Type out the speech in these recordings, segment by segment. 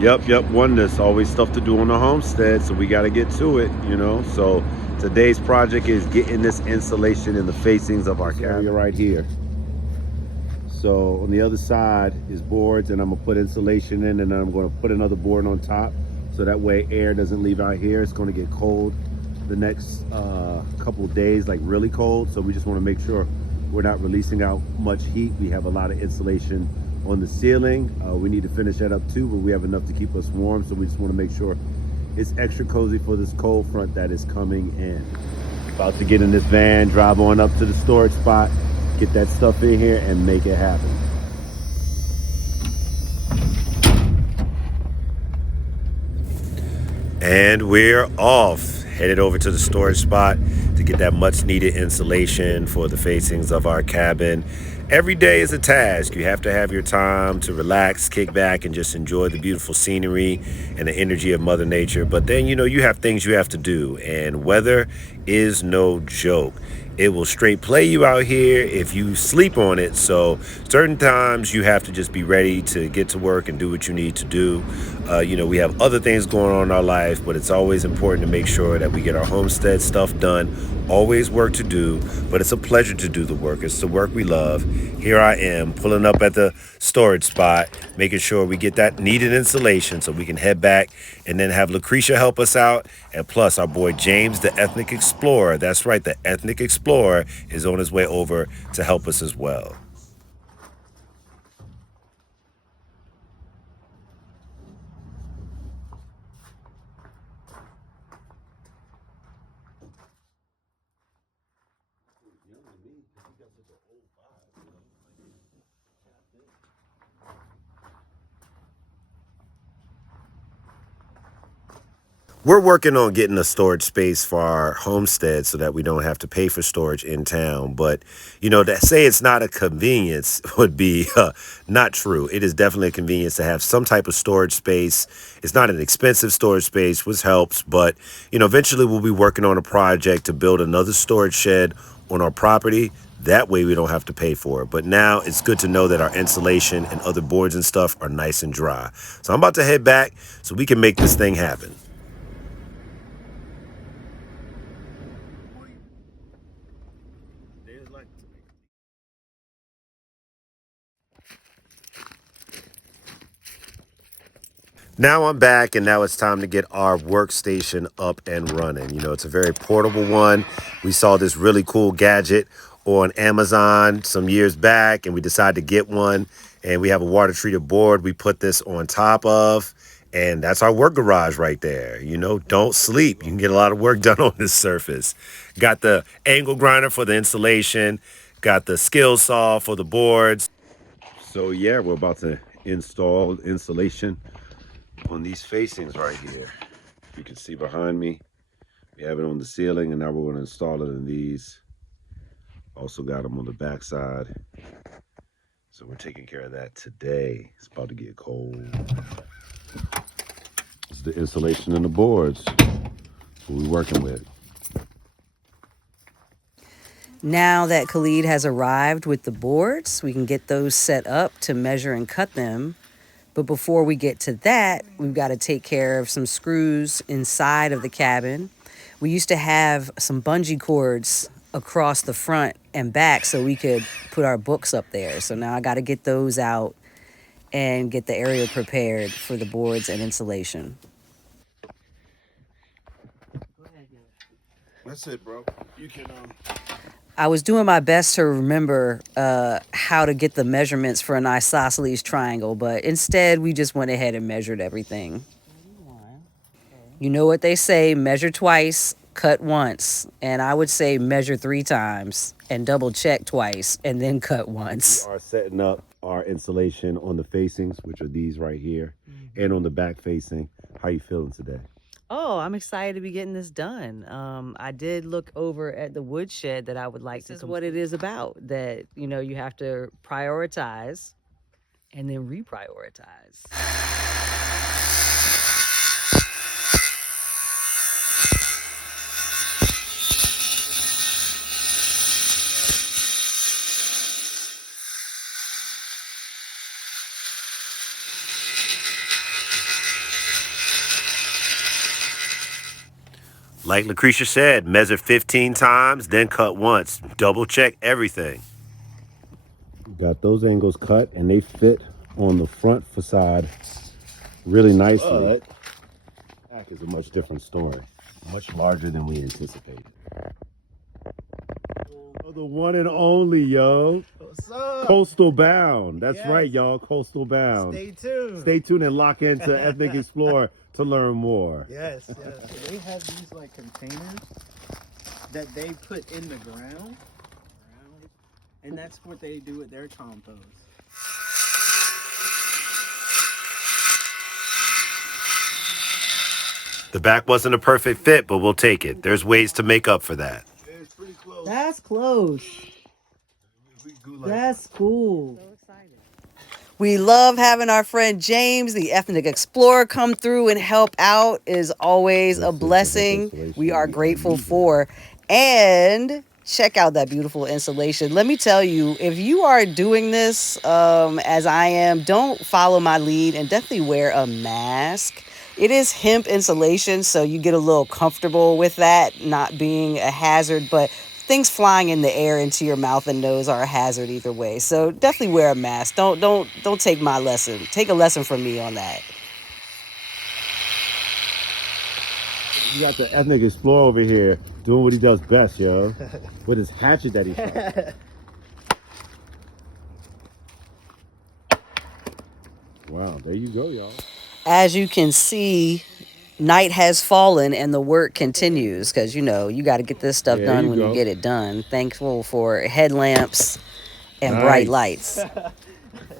Yep. Oneness. Always stuff to do on the homestead, so we got to get to it, So today's project is getting this insulation in the facings of our area right here. So on the other side is boards, and I'm gonna put insulation in, and then I'm gonna put another board on top, so that way air doesn't leave out here. It's gonna get cold the next couple of days, like really cold. So we just want to make sure we're not releasing out much heat. We have a lot of insulation on the ceiling. We need to finish that up too, but we have enough to keep us warm. So we just want to make sure it's extra cozy for this cold front that is coming in. About to get in this van, drive on up to the storage spot, get that stuff in here and make it happen. And we're off. Headed over to the storage spot to get that much needed insulation for the facings of our cabin. Every day is a task. You have to have your time to relax, kick back, and just enjoy the beautiful scenery and the energy of Mother Nature. But then, you have things you have to do, and weather is no joke. It will straight play you out here if you sleep on it. So certain times you have to just be ready to get to work and do what you need to do. We have other things going on in our life, but it's always important to make sure that we get our homestead stuff done. Always work to do, but it's a pleasure to do the work. It's the work we love. Here I am pulling up at the storage spot, making sure we get that needed insulation so we can head back and then have Lucretia help us out. And plus our boy James, the Ethnic Explorer. That's right, the Ethnic Explorer is on his way over to help us as well. We're working on getting a storage space for our homestead so that we don't have to pay for storage in town. But, to say it's not a convenience would be not true. It is definitely a convenience to have some type of storage space. It's not an expensive storage space, which helps. But, eventually we'll be working on a project to build another storage shed on our property. That way we don't have to pay for it. But now it's good to know that our insulation and other boards and stuff are nice and dry. So I'm about to head back so we can make this thing happen. Now I'm back, and now it's time to get our workstation up and running. It's a very portable one. We saw this really cool gadget on Amazon some years back, and we decided to get one. And we have a water treated board we put this on top of, and that's our work garage right there. Don't sleep. You can get a lot of work done on this surface. Got the angle grinder for the insulation, got the skill saw for the boards. So yeah, we're about to install insulation on these facings right here. You can see behind me, we have it on the ceiling, and now we're going to install it in these. Also got them on the back side. So we're taking care of that today. It's about to get cold. It's the insulation in the boards. What we're working with. Now that Khalid has arrived with the boards, we can get those set up to measure and cut them. But before we get to that, we've got to take care of some screws inside of the cabin. We used to have some bungee cords across the front and back so we could put our books up there. So now I got to get those out and get the area prepared for the boards and insulation. That's it, bro. You can I was doing my best to remember how to get the measurements for an isosceles triangle, but instead we just went ahead and measured everything. You know what they say, measure twice, cut once. And I would say measure 3 times and double check twice and then cut once. We are setting up our insulation on the facings, which are these right here, and on the back facing. How you feeling today? Oh, I'm excited to be getting this done. I did look over at the woodshed that I would like to. This is what it is about, that, you have to prioritize and then reprioritize. Like Lucretia said, measure 15 times, then cut once. Double check everything. Got those angles cut, and they fit on the front facade really nicely. But back is a much different story. Much larger than we anticipated. Oh, the one and only, yo. What's up? Coastal Bound. That's yes. Right, y'all. Coastal Bound. Stay tuned. Stay tuned and lock into Ethnic Explorer to learn more. Yes, yes. So they have these like containers that they put in the ground, and that's what they do with their compost. The back wasn't a perfect fit, but we'll take it. There's ways to make up for that. It's pretty close. That's close. That's cool. We love having our friend James, the Ethnic Explorer, come through and help out. Is always a blessing. We are grateful for. And check out that beautiful installation. Let me tell you, if you are doing this as I am, don't follow my lead and definitely wear a mask. It is hemp insulation, so you get a little comfortable with that not being a hazard, but things flying in the air into your mouth and nose are a hazard either way. So definitely wear a mask. Don't take my lesson. Take a lesson from me on that. You got the Ethnic Explorer over here doing what he does best, yo. With his hatchet that he shot. Wow, there you go, y'all. As you can see, night has fallen and the work continues because, you know, you got to get this stuff done when you get it done. Thankful for headlamps and bright lights.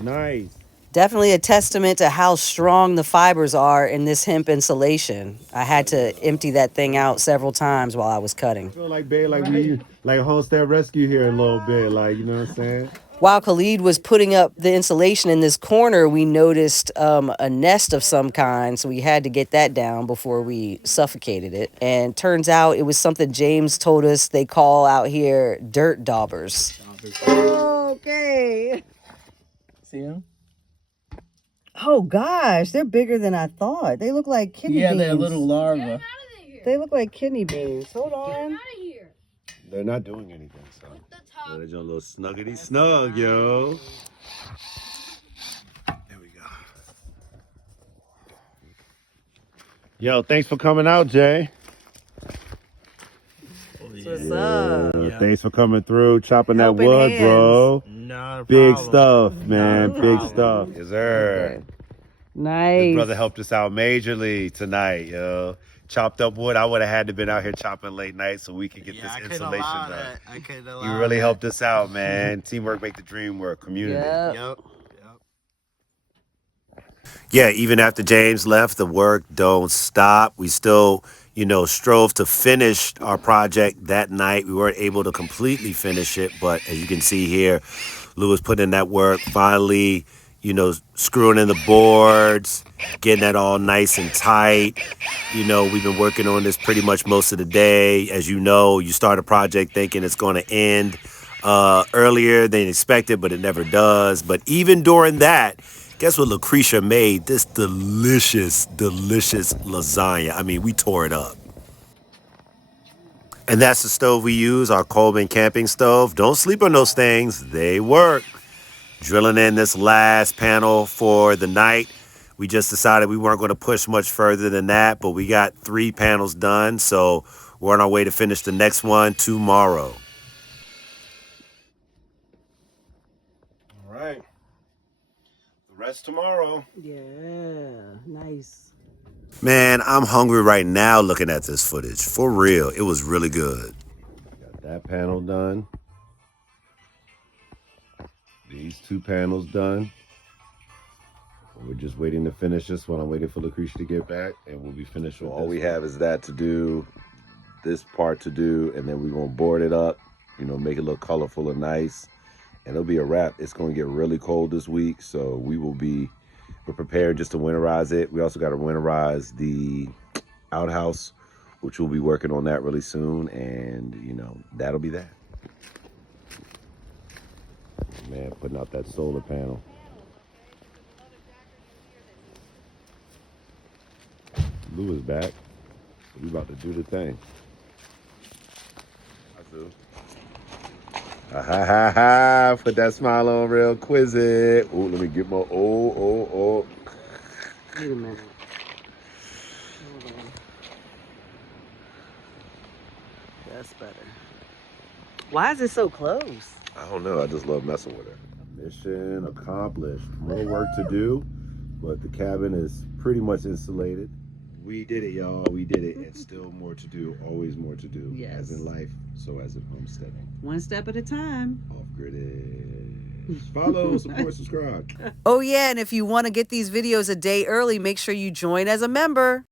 Nice. Definitely a testament to how strong the fibers are in this hemp insulation. I had to empty that thing out several times while I was cutting. I feel like, babe, like we like Homestead Rescue here a little bit, like, you know what I'm saying? While Khalid was putting up the insulation in this corner, we noticed a nest of some kind, so we had to get that down before we suffocated it. And turns out it was something James told us they call out here dirt daubers. Okay. See them? Oh gosh, they're bigger than I thought. They look like kidney beans. Yeah, they're little larvae. They look like kidney beans. Hold on. Get them out of here. They're not doing anything, so. They're just a little snuggity snug, yo. There we go. Yo, thanks for coming out, Jay. What's up? Yeah. Thanks for coming through, chopping Helping that wood, hands. bro. Not a Big problem. stuff, man. Not a Big problem. stuff. Yes, sir. Okay. Nice. His brother helped us out majorly tonight, yo. Chopped up wood. I would have had to been out here chopping late night so we could get this insulation done. I couldn't allow You really that. helped us out, man. Teamwork make the dream work. Community. Yep. Yep. Yeah, even after James left, the work don't stop. We still, strove to finish our project that night. We weren't able to completely finish it, but as you can see here, Lou was putting in that work, finally, screwing in the boards, getting that all nice and tight. We've been working on this pretty much most of the day. As you know, you start a project thinking it's going to end earlier than expected, but it never does. But even during that, guess what Lucretia made? This delicious, delicious lasagna. I mean, we tore it up. And that's the stove we use, our Coleman camping stove. Don't sleep on those things. They work. Drilling in this last panel for the night. We just decided we weren't going to push much further than that, but we got 3 panels done, so we're on our way to finish the next one tomorrow. All right. The rest tomorrow. Yeah, nice. Man, I'm hungry right now looking at this footage. For real, it was really good. Got that panel done. These 2 panels done. We're just waiting to finish this one. I'm waiting for Lucretia to get back, and we'll be finished with all we have is that to do, this part to do, and then we're going to board it up, make it look colorful and nice, and it'll be a wrap. It's going to get really cold this week, so we're prepared just to winterize it. We also got to winterize the outhouse, which we'll be working on that really soon, and, that'll be that. Man, putting out that solar panel. Lou is back. So we about to do the thing. too. Ha ha ha ha. Put that smile on real quizzit. Oh, let me get my oh. Wait a minute. Hold on. That's better. Why is it so close? I don't know. I just love messing with it. Mission accomplished. More work to do, but the cabin is pretty much insulated. We did it, y'all. We did it. And still more to do. Always more to do. Yes. As in life, so as in homesteading. One step at a time. Off-grid. Follow, support, subscribe. Oh, yeah. And if you want to get these videos a day early, make sure you join as a member.